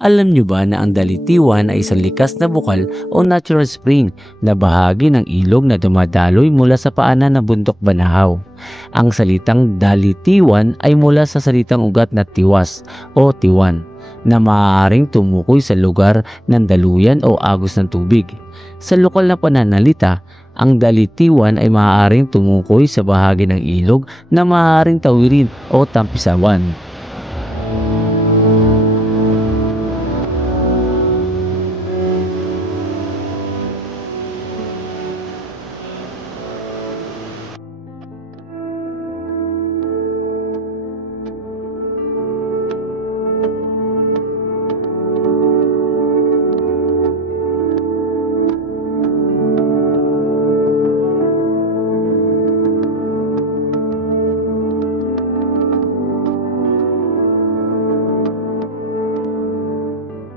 Alam nyo ba na ang dalitiwan ay isang likas na bukal o natural spring na bahagi ng ilog na dumadaloy mula sa paanan ng bundok Banahaw? Ang salitang dalitiwan ay mula sa salitang ugat na tiwas o tiwan na maaaring tumukoy sa lugar ng daluyan o agos ng tubig. Sa lokal na pananalita, ang dalitiwan ay maaaring tumukoy sa bahagi ng ilog na maaaring tawirin o tampisawan.